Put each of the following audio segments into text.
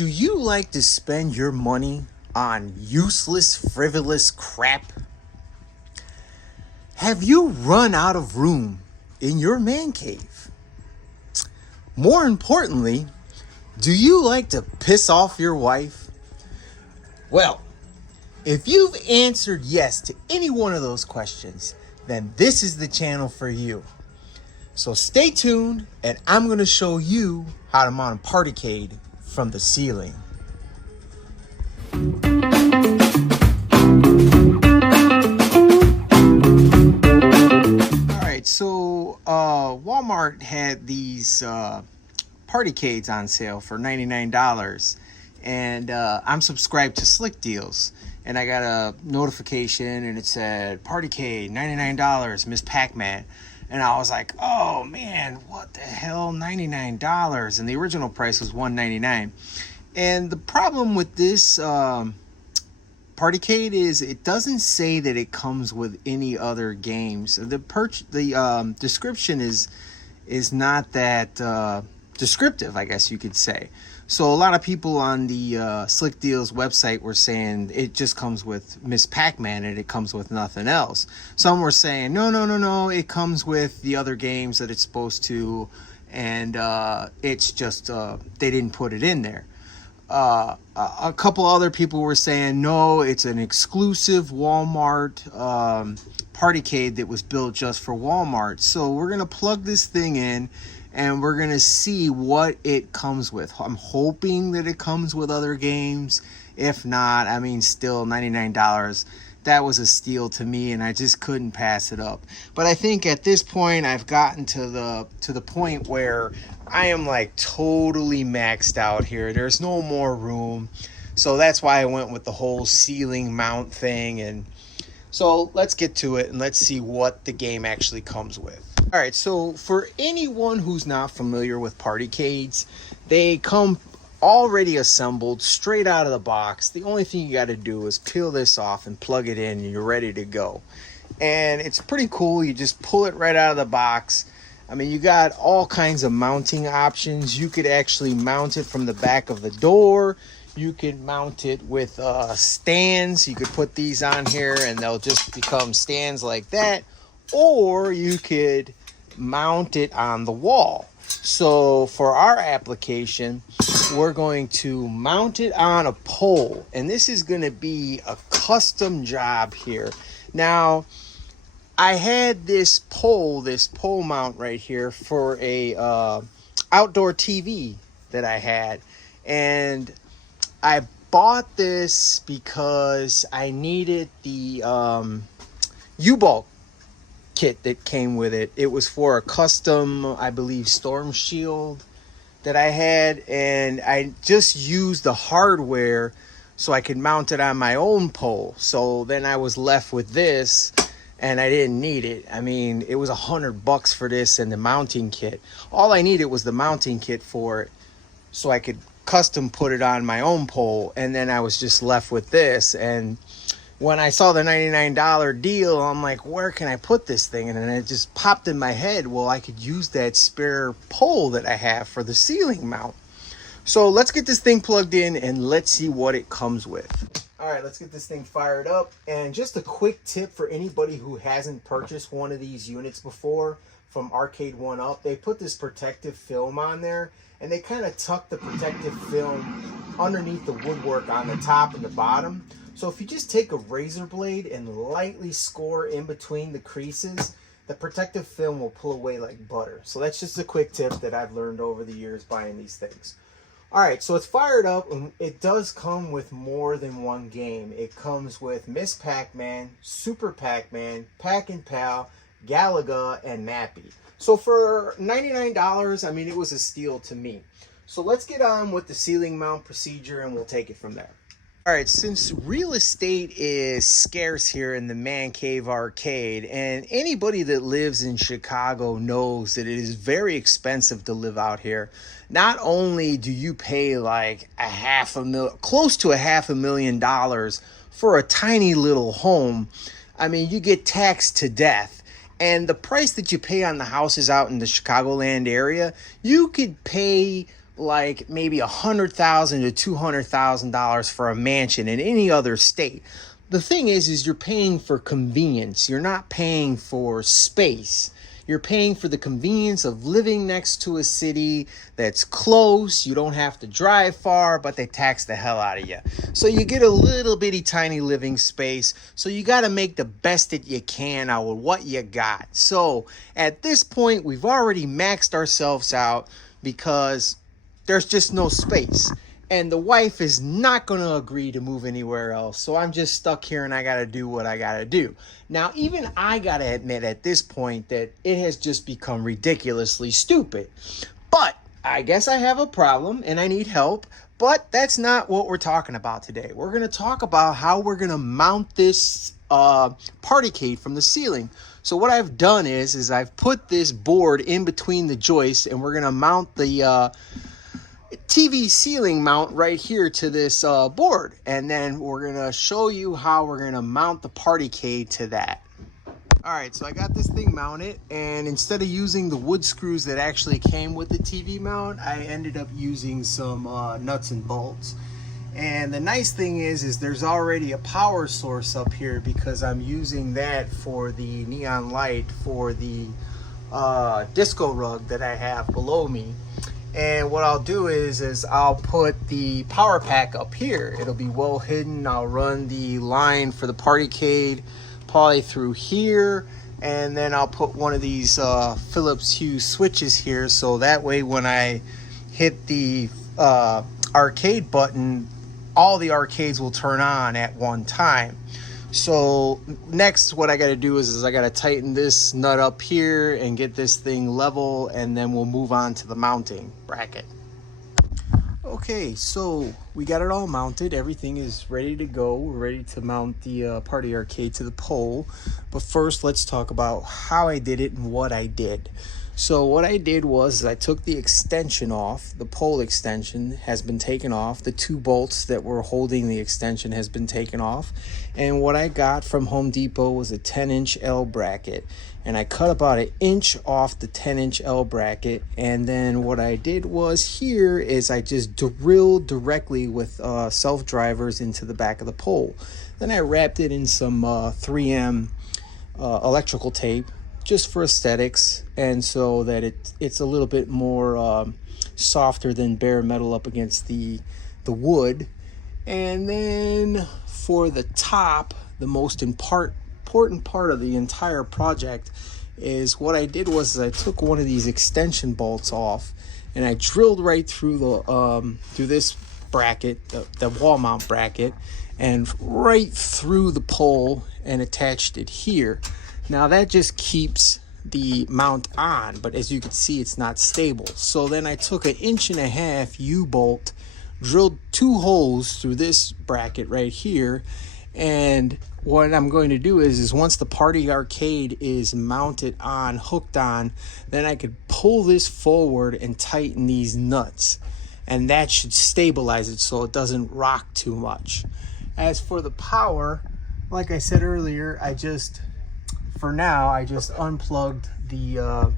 Do you like to spend your money on useless, frivolous crap? Have you run out of room in your man cave? More importantly, do you like to piss off your wife? Well, if you've answered yes to any one of those questions, then this is the channel for you. So stay tuned, and I'm going to show you how to mount a Party-Cade from the ceiling. Alright, so Walmart had these Party-Cades on sale for $99, and I'm subscribed to Slick Deals, and I got a notification and it said Party-Cade $99, Miss Pac-Man. And I was like, oh man, what the hell, $99? And the original price was $199. And the problem with this Party-Cade is it doesn't say that it comes with any other games. The description is not that descriptive, I guess you could say. So a lot of people on the Slick Deals website were saying it just comes with Miss Pac-Man and it comes with nothing else. Some were saying, no, it comes with the other games that it's supposed to, and it's just, they didn't put it in there. A couple other people were saying, no, it's an exclusive Walmart Party-Cade that was built just for Walmart. So we're going to plug this thing in, and we're going to see what it comes with. I'm hoping that it comes with other games. If not, I mean, still $99. That was a steal to me, and I just couldn't pass it up. But I think at this point, I've gotten to the point where I am like totally maxed out here. There's no more room. So that's why I went with the whole ceiling mount thing. And so let's get to it, and let's see what the game actually comes with. All right, so for anyone who's not familiar with Party-Cades, they come already assembled straight out of the box. The only thing you got to do is peel this off and plug it in, and you're ready to go. And it's pretty cool. You just pull it right out of the box. I mean, you got all kinds of mounting options. You could actually mount it from the back of the door. You could mount it with stands. You could put these on here, and they'll just become stands like that. Or you could mount it on the wall. So for our application, we're going to mount it on a pole, and this is going to be a custom job here. Now, I had this pole mount right here for a outdoor TV that I had, and I bought this because I needed the U-bolt kit that came with it. It was for a custom, I believe, storm shield that I had, and I just used the hardware so I could mount it on my own pole. So then I was left with this, and I didn't need it. I mean, it was $100 for this and the mounting kit. All I needed was the mounting kit for it, so I could custom put it on my own pole, and then I was just left with this. And when I saw the $99 deal, I'm like, where can I put this thing? And then it just popped in my head, well, I could use that spare pole that I have for the ceiling mount. So let's get this thing plugged in and let's see what it comes with. All right, let's get this thing fired up. And just a quick tip for anybody who hasn't purchased one of these units before from Arcade1up, they put this protective film on there, and they kind of tuck the protective film underneath the woodwork on the top and the bottom. So if you just take a razor blade and lightly score in between the creases, the protective film will pull away like butter. So that's just a quick tip that I've learned over the years buying these things. All right, so it's fired up, and it does come with more than one game. It comes with Miss Pac-Man, Super Pac-Man, Pac-and-Pal, Galaga, and Mappy. So for $99, I mean, it was a steal to me. So let's get on with the ceiling mount procedure, and we'll take it from there. All right, since real estate is scarce here in the Man Cave Arcade, and anybody that lives in Chicago knows that it is very expensive to live out here. Not only do you pay like close to $500,000 for a tiny little home, I mean, you get taxed to death. And the price that you pay on the houses out in the Chicagoland area, you could pay like maybe $100,000 to $200,000 for a mansion in any other state. The thing is you're paying for convenience. You're not paying for space. You're paying for the convenience of living next to a city that's close. You don't have to drive far, but they tax the hell out of you. So you get a little bitty tiny living space. So you got to make the best that you can out of what you got. So at this point, we've already maxed ourselves out because there's just no space. And the wife is not going to agree to move anywhere else. So I'm just stuck here and I got to do what I got to do. Now, even I got to admit at this point that it has just become ridiculously stupid. But I guess I have a problem and I need help. But that's not what we're talking about today. We're going to talk about how we're going to mount this Party-Cade from the ceiling. So what I've done is I've put this board in between the joists and we're going to mount the TV ceiling mount right here to this board, and then we're gonna show you how we're gonna mount the Party-Cade to that. All right, so I got this thing mounted, and instead of using the wood screws that actually came with the TV mount, I ended up using some nuts and bolts. And the nice thing is there's already a power source up here because I'm using that for the neon light for the disco rug that I have below me. And what I'll do is I'll put the power pack up here. It'll be well hidden. I'll run the line for the Party-Cade probably through here. And then I'll put one of these Phillips Hue switches here. So that way when I hit the arcade button, all the arcades will turn on at one time. So next what I got to do is I got to tighten this nut up here and get this thing level, and then we'll move on to the mounting bracket. Okay, so we got it all mounted. Everything is ready to go. We're ready to mount the Party Arcade to the pole. But first, let's talk about how I did it and what I did. So what I did was I took the extension off. The pole extension has been taken off. The two bolts that were holding the extension has been taken off. And what I got from Home Depot was a 10-inch L bracket. And I cut about an inch off the 10-inch L bracket. And then what I did was here is I just drilled directly with self-drivers into the back of the pole. Then I wrapped it in some 3M electrical tape, just for aesthetics, and so that it's a little bit more softer than bare metal up against the wood. And then for the top, the most important part of the entire project is what I did was I took one of these extension bolts off and I drilled right through the through this bracket, the wall mount bracket, and right through the pole and attached it here. Now that just keeps the mount on, but as you can see, it's not stable. So then I took an 1.5 inch U-bolt, drilled 2 holes through this bracket right here, and what I'm going to do is once the Party Arcade is mounted on, hooked on, then I could pull this forward and tighten these nuts, and that should stabilize it so it doesn't rock too much. As for the power, like I said earlier, for now, I just unplugged the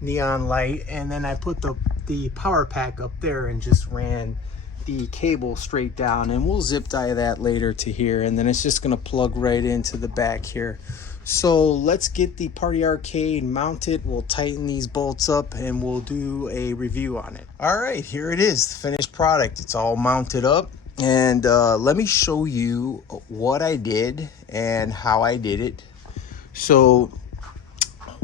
neon light, and then I put the power pack up there and just ran the cable straight down, and we'll zip tie that later to here, and then it's just gonna plug right into the back here. So let's get the Party Arcade mounted. We'll tighten these bolts up and we'll do a review on it. All right, here it is, the finished product. It's all mounted up, and let me show you what I did and how I did it. So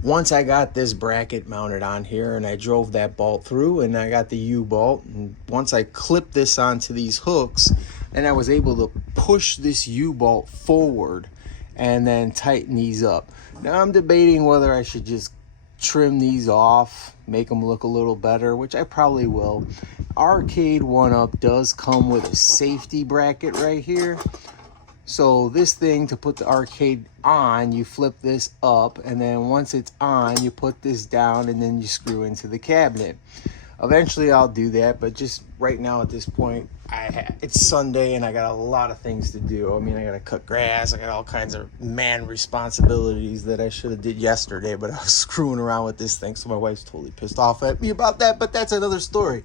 once I got this bracket mounted on here and I drove that bolt through and I got the U-bolt, and once I clipped this onto these hooks, then I was able to push this U-bolt forward and then tighten these up. Now I'm debating whether I should just trim these off, make them look a little better, which I probably will. Arcade1up does come with a safety bracket right here. So this thing, to put the arcade on, you flip this up, and then once it's on, you put this down and then you screw into the cabinet. Eventually I'll do that, but just right now at this point, it's Sunday and I got a lot of things to do. I mean, I gotta cut grass, I got all kinds of man responsibilities that I should have did yesterday, but I was screwing around with this thing, so my wife's totally pissed off at me about that, but that's another story.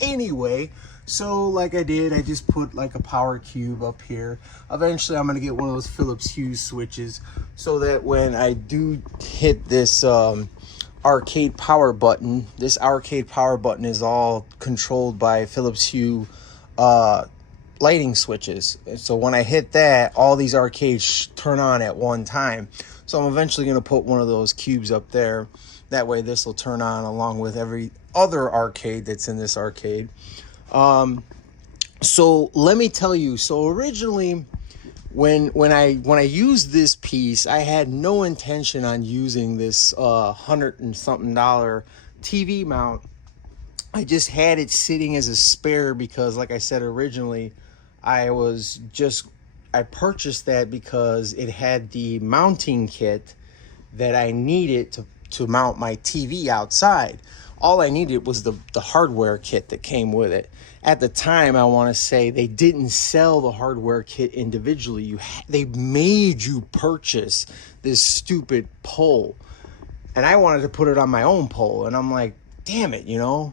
Anyway, so like I did, I just put like a power cube up here. Eventually I'm gonna get one of those Philips Hue switches so that when I do hit this arcade power button, this arcade power button is all controlled by Philips Hue lighting switches. So when I hit that, all these arcades turn on at one time. So I'm eventually going to put one of those cubes up there. That way this will turn on along with every other arcade that's in this arcade. So let me tell you, so originally when I used this piece, I had no intention on using this $100 and something TV mount. I just had it sitting as a spare because, like I said originally, I purchased that because it had the mounting kit that I needed to mount my TV outside. All I needed was the hardware kit that came with it. At the time, I want to say they didn't sell the hardware kit individually. They made you purchase this stupid pole. And I wanted to put it on my own pole. And I'm like, damn it, you know?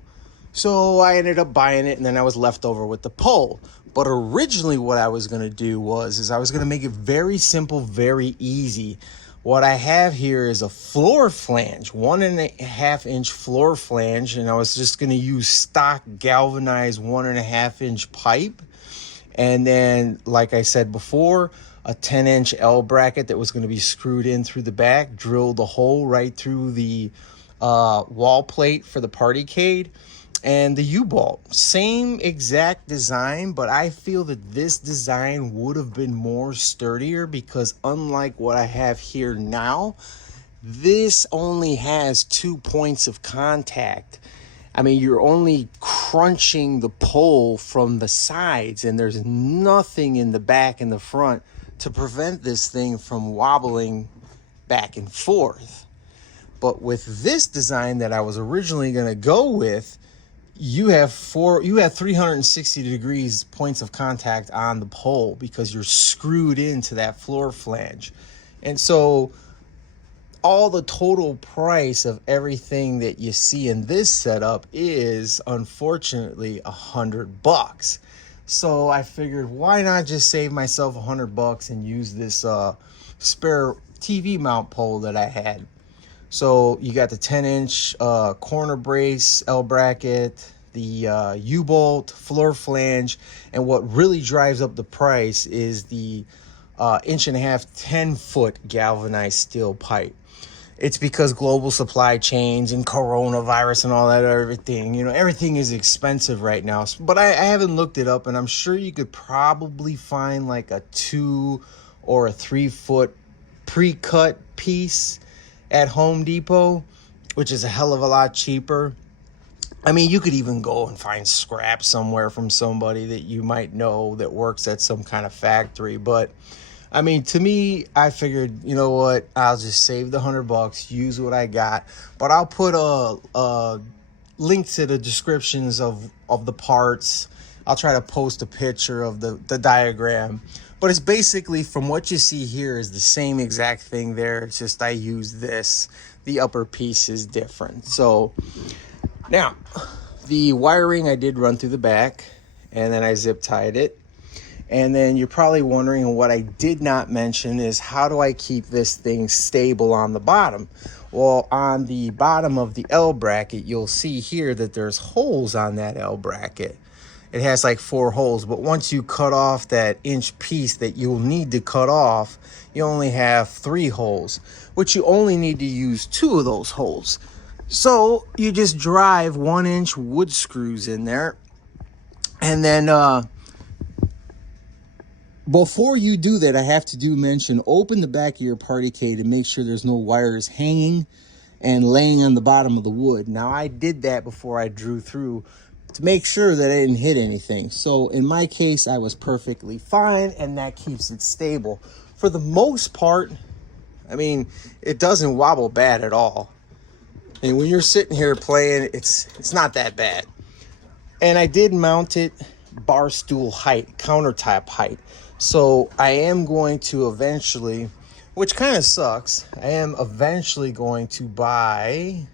So I ended up buying it, and then I was left over with the pole. But originally what I was going to do is I was going to make it very simple, very easy. What I have here is a floor flange, 1.5 inch floor flange, and I was just going to use stock galvanized 1.5 inch pipe. And then, like I said before, a 10-inch L bracket that was going to be screwed in through the back, drilled a hole right through the wall plate for the Party-Cade. And the U-bolt, same exact design, but I feel that this design would have been more sturdier because unlike what I have here now, this only has 2 points of contact. I mean, you're only crunching the pole from the sides, and there's nothing in the back and the front to prevent this thing from wobbling back and forth. But with this design that I was originally going to go with, you have 360 degrees points of contact on the pole because you're screwed into that floor flange. And so all the total price of everything that you see in this setup is unfortunately $100. So I figured, why not just save myself $100 and use this spare TV mount pole that I had. So you got the 10-inch corner brace, L bracket, the U-bolt, floor flange, and what really drives up the price is the 1.5 inch, 10-foot galvanized steel pipe. It's because global supply chains and coronavirus and all that, everything, you know, everything is expensive right now. But I haven't looked it up, and I'm sure you could probably find like a 2 or a 3-foot pre-cut piece at Home Depot, which is a hell of a lot cheaper. I mean, you could even go and find scrap somewhere from somebody that you might know that works at some kind of factory. But I mean, to me, I figured, you know what, I'll just save the $100, use what I got. But I'll put a link to the descriptions of the parts. I'll try to post a picture of the diagram. But it's basically, from what you see here, is the same exact thing there. It's just I use this. The upper piece is different. So now, the wiring I did run through the back, and then I zip tied it. And then you're probably wondering, what I did not mention is, how do I keep this thing stable on the bottom? Well, on the bottom of the L bracket, you'll see here that there's holes on that L bracket. It has like 4 holes, but once you cut off that inch piece that you'll need to cut off, you only have 3 holes, which you only need to use 2 of those holes. So you just drive 1-inch wood screws in there, and then before you do that, I have to mention, open the back of your Party-Cade and make sure there's no wires hanging and laying on the bottom of the wood. Now, I did that before I drew through to make sure that I didn't hit anything. So in my case, I was perfectly fine, and that keeps it stable. For the most part, I mean, it doesn't wobble bad at all. And when you're sitting here playing, it's not that bad. And I did mount it bar stool height, countertop height. So I am going to eventually, which kind of sucks, I am eventually going to buy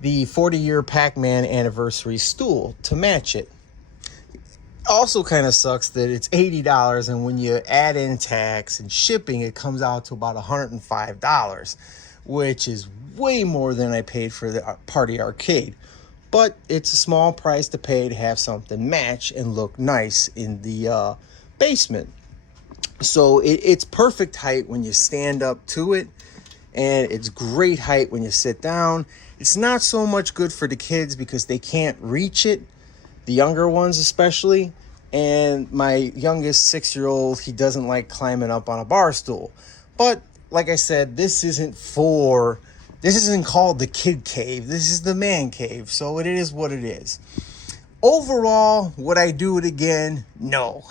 the 40-year Pac-Man anniversary stool to match it. Also kind of sucks that it's $80, and when you add in tax and shipping, it comes out to about $105, which is way more than I paid for the Party Arcade. But it's a small price to pay to have something match and look nice in the basement. So it's perfect height when you stand up to it, and it's great height when you sit down. It's not so much good for the kids because they can't reach it, the younger ones especially. And my youngest 6-year-old, he doesn't like climbing up on a bar stool. But like I said, this isn't called the kid cave. This is the man cave. So it is what it is. Overall, would I do it again? No.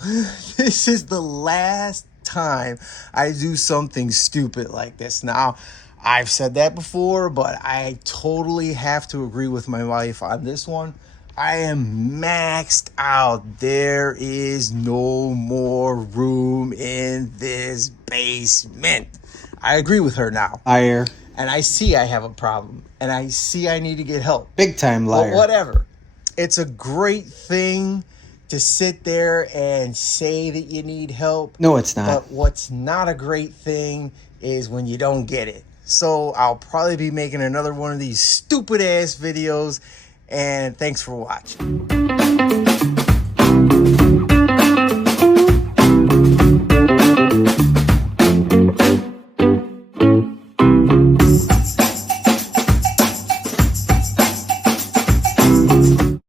This is the last time I do something stupid like this. Now, I've said that before, but I totally have to agree with my wife on this one. I am maxed out. There is no more room in this basement. I agree with her now. Liar. And I see I have a problem. And I see I need to get help. Big time liar. But whatever. It's a great thing to sit there and say that you need help. No, it's not. But what's not a great thing is when you don't get it. So I'll probably be making another one of these stupid ass videos. And thanks for watching.